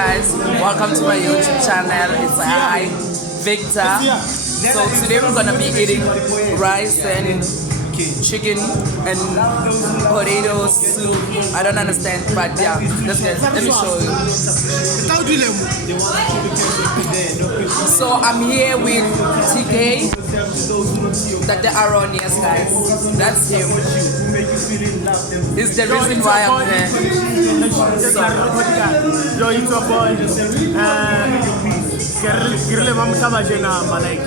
guys, welcome to my YouTube channel. It's I, Victor. So today we're gonna be eating rice and chicken and potato soup. I don't understand, but yeah, let me show you. So I'm here with TK, Dr. Aaron, yes guys, that's him. It's the reason why I'm there. Yo, it's your boy. Kirle mam kama jenama like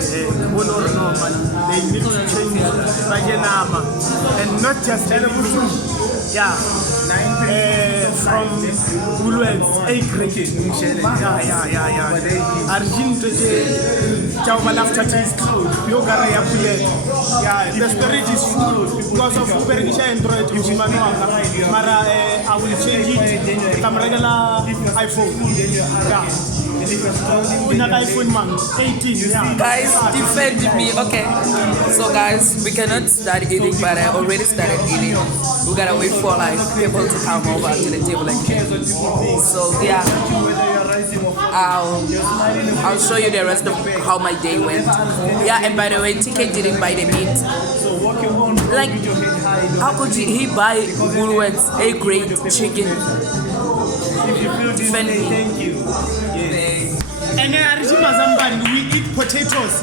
bono no man. They need to change bajenama and not just any food. Yeah. From Woolworths, A grade. Yeah. Argento Java after taste. Yoga yeah, the spirit is full because of Uberisha and Droid Ujimanuaka. Mara, I will change it. I'm regular iPhone. Yeah. iPhone man, 18. Yeah. Guys, defend me. Okay. So guys, we cannot start eating, but I already started eating. We gotta wait for like people to come over to the table again. So yeah, I'll show you the rest of how my day went. Yeah, and by the way, TK didn't buy the meat. Like, how could he buy Woolworths A grade chicken? Defend me. And we eat potatoes.